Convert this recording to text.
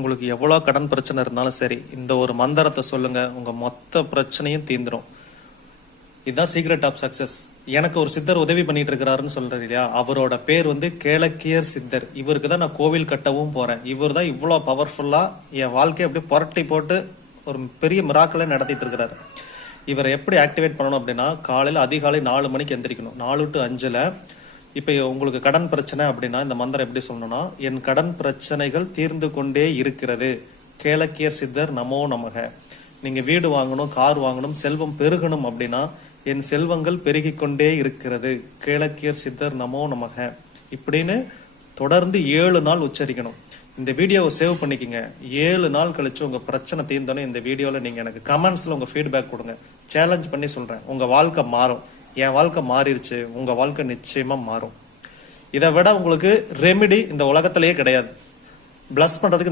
உங்களுக்கு எவ்வளோ கடன் பிரச்சனை இருந்தாலும் சரி, இந்த ஒரு மந்திரத்தை சொல்லுங்க, உங்க மொத்த பிரச்சனையும் தீந்துரும். இதுதான் சீக்ரெட் ஆஃப் சக்சஸ். எனக்கு ஒரு சித்தர் உதவி பண்ணிட்டு இருக்கிறாருன்னு சொல்றேன் இல்லையா, அவரோட பேர் கேளக்கியர் சித்தர். இவருக்கு தான் நான் கோவில் கட்டவும் போறேன். இவர் தான் இவ்வளோ பவர்ஃபுல்லா என் வாழ்க்கையை அப்படியே புரட்டி போட்டு ஒரு பெரிய மிராக்களை நடத்திட்டு இருக்கிறாரு. இவரை எப்படி ஆக்டிவேட் பண்ணணும் அப்படின்னா, காலையில் அதிகாலை 4 மணிக்கு எந்திரிக்கணும். 4 to 5. இப்போ உங்களுக்கு கடன் பிரச்சனை அப்படின்னா இந்த மந்திரம் எப்படி சொல்லணும்னா, என் கடன் பிரச்சனைகள் தீர்ந்து கொண்டே இருக்கிறது, கேளக்கியர் சித்தர் நமோ நமக. நீங்க வீடு வாங்கணும், கார் வாங்கணும், செல்வம் பெருகணும் அப்படின்னா, என் செல்வங்கள் பெருகி கொண்டே இருக்கிறது, கேளக்கியர் சித்தர் நமோ நமக இப்படின்னு தொடர்ந்து 7 நாள் உச்சரிக்கணும். இந்த வீடியோவை சேவ் பண்ணிக்கங்க. 7 நாள் கழிச்சு உங்க பிரச்சனை தீர்ந்தோன்னே இந்த வீடியோவில் நீங்க எனக்கு கமெண்ட்ஸ்ல உங்க ஃபீட்பேக் கொடுங்க. சேலஞ்ச் பண்ணி சொல்றேன், உங்க வாழ்க்கை மாறும். என் வாழ்க்கை மாறிடுச்சு, உங்க வாழ்க்கை நிச்சயமா மாறும். இதை விட உங்களுக்கு ரெமிடி இந்த உலகத்திலேயே கிடையாது. பிளஸ் பண்றதுக்கு